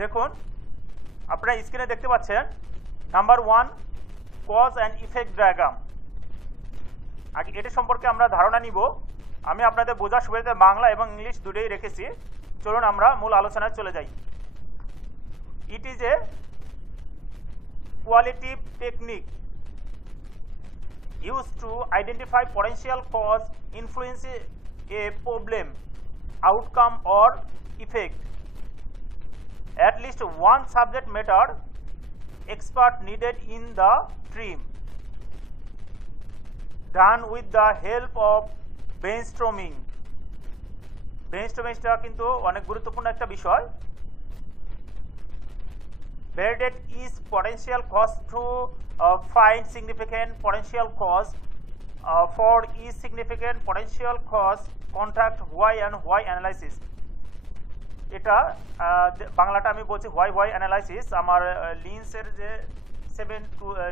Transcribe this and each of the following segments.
দেখুন আপনারা স্ক্রিনে দেখতে পাচ্ছেন number 1 cause and effect diagram. আগে এটা সম্পর্কে আমরা ধারণা নিব। আমি আপনাদের বোঝার সুবিধাতে বাংলা এবং ইংলিশ দুটোই রেখেছি। চলুন আমরা মূল আলোচনায় চলে যাই। It is a qualitative technique used to identify potential cause influence a problem, outcome or effect. At least one subject matter expert needed in the stream, done with the help of brainstorming. brainstorming কিন্তু অনেক গুরুত্বপূর্ণ একটা বিষয়। Validate each potential cause to find significant potential cause. For each significant potential cause, conduct why and why analysis. এটা বাংলাটা আমি বলছি why analysis। আমার লিন্সের যে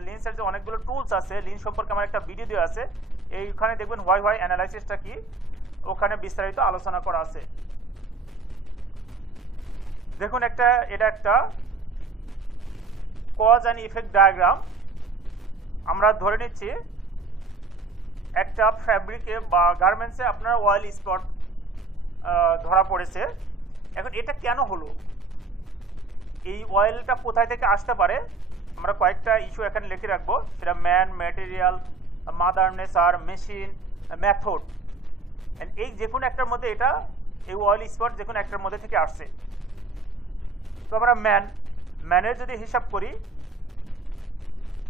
লিন্সের যে অনেকগুলো টুলস আছে, লিন্স সম্পর্কে আমার একটা ভিডিও দেওয়া আছে, এইখানে দেখবেন why analysisটা কি, ওখানে বিস্তারিত আলোচনা করা আছে। দেখুন এটা একটা কজ অ্যান্ড ইফেক্ট ডায়াগ্রাম। আমরা ধরে নিচ্ছি একটা ফ্যাব্রিকে বা গার্মেন্টসে আপনার অয়েল স্পট ধরা পড়েছে। এখন এটা কেন হলো, এই অয়েলটা কোথায় থেকে আসতে পারে, আমরা কয়েকটা ইস্যু এখানে লিখে রাখবো। সেটা man, material, mother nature, machine, method. এই যে কোনো একটার মধ্যে এই অয়েল স্পট যে কোনো একটার মধ্যে থেকে আসছে। তো আমরা ম্যানের যদি হিসাব করি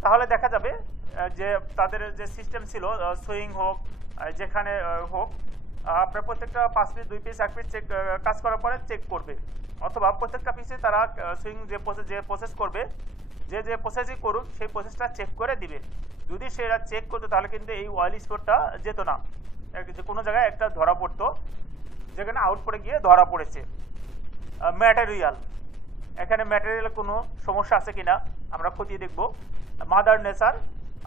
তাহলে দেখা যাবে যে তাদের যে সিস্টেম ছিল, সুইং হোক যেখানে হোক, আপনার প্রত্যেকটা 5 পিস 2 পিস 1 পিস কাজ করার পরে চেক করবে, অথবা প্রত্যেকটা পিসে তারা সুইং যে প্রসেস করবে, যে প্রসেসই করুক সেই প্রসেসটা চেক করে দিবে। যদি সেটা চেক করতো তাহলে কিন্তু এই অয়েল স্পটটা যেত না, যে কোনো জায়গায় একটা ধরা পড়তো, যেখানে আউটপুটে গিয়ে ধরা পড়েছে। ম্যাটেরিয়াল, এখানে ম্যাটেরিয়ালের কোনো সমস্যা আছে কিনা আমরা খতিয়ে দেখব। মাদার নেচার,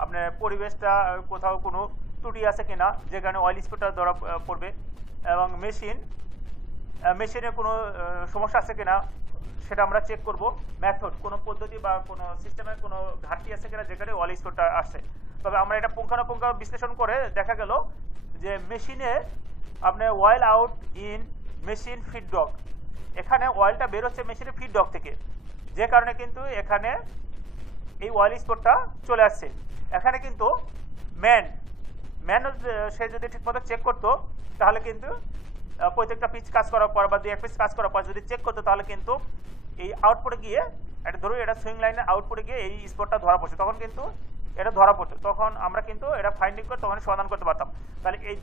আপনার পরিবেশটা কোথাও কোনো ত্রুটি আছে কিনা যেখানে অয়েল স্পটটা ধরা পড়বে। এবং মেশিনে কোনো সমস্যা আছে কিনা সেটা আমরা চেক করব। মেথড, কোনো পদ্ধতি বা কোনো সিস্টেমের কোনো ঘাটতি আছে কিনা যেখানে অয়েল স্পটটা আসছে। তবে আমরা এটা পুঙ্খানুপুঙ্খ বিশ্লেষণ করে দেখা গেল যে মেশিনে আপনার oil out in machine feedback, এখানে অয়েলটা বের হচ্ছে মেশিনের ফিডব্যাক থেকে, যে কারণে কিন্তু এখানে এই অয়েল স্পটটা চলে আসছে। এখানে কিন্তু ম্যান সে যদি ঠিকমতো চেক করতো তাহলে কিন্তু প্রত্যেকটা পিস কাজ করার পর বা 2-1 পিস কাজ করার পর যদি চেক করতো তাহলে কিন্তু এই আউটপুটে গিয়ে ধরুন এটা সুইং লাইনের আউটপুটে গিয়ে এই স্পটটা ধরা পড়ছে, তখন কিন্তু এটা ধরা পড়তো, তখন আমরা কিন্তু এটা ফাইন্ডিং করে তখন সমাধান করতে পারতাম। তাহলে এই